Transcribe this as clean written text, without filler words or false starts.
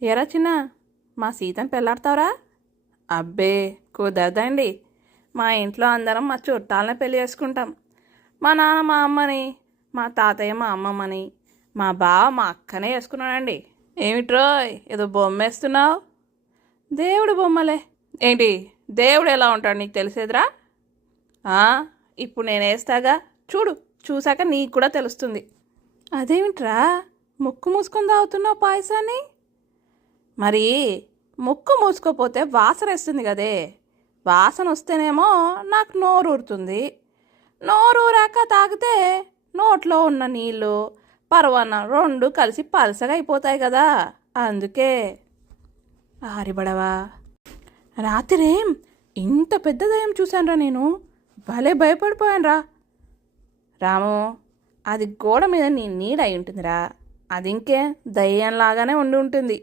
ఎరా చిన్న, మా సీతని పెళ్ళాడతావురా? అబ్బే కుదరదండి. మా ఇంట్లో అందరం మా చుట్టాలనే పెళ్ళి చేసుకుంటాం. మా నాన్న మా అమ్మని, మా తాతయ్య మా అమ్మమ్మని, మా బావ మా అక్కనే చేసుకున్నాడండి. ఏమిట్రోయ్ ఏదో బొమ్మ వేస్తున్నావు? దేవుడు బొమ్మలే. ఏంటి దేవుడు ఎలా ఉంటాడు నీకు తెలిసేదిరా? ఇప్పుడు నేను వేస్తాగా, చూడు, చూశాక నీకు కూడా తెలుస్తుంది. అదేమిట్రా ముక్కు మూసుకొని తాగుతున్నావు పాయసాన్ని? మరి ముక్కు మూసుకోపోతే వాసన వేస్తుంది కదే. వాసన వస్తేనేమో నాకు నోరు ఊరుతుంది. నోరు ఊరాక తాగితే నోట్లో ఉన్న నీళ్ళు పరవన్నం రెండు కలిసి పలసగా అయిపోతాయి కదా, అందుకే. ఆరిబడవా, రాత్రేం ఇంత పెద్ద దయ్యం చూశానురా నేను. భలే భయపడిపోయానురా. రాము, అది గోడ మీద నీ నీడ అయి ఉంటుందిరా. అది ఇంకే దయ్యంలాగానే ఉండి ఉంటుంది.